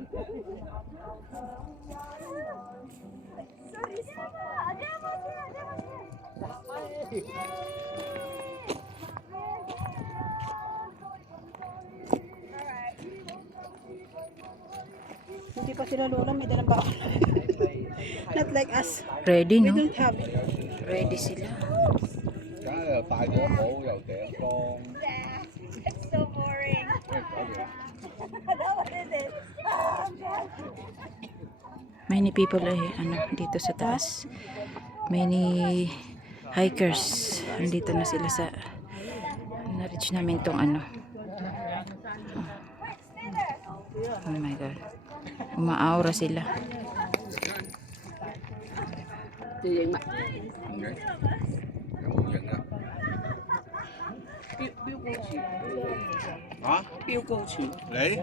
Hindi pa sila lola, may dalang bakal. Not like us. Ready, We no? don't have. Ready sila. It's so boring. Many people ay dito sa taas. Many hikers. Andito na sila sa na-reach namin tong Oh my God. Umaaura sila. Hả? Yêu cô chị. Đấy.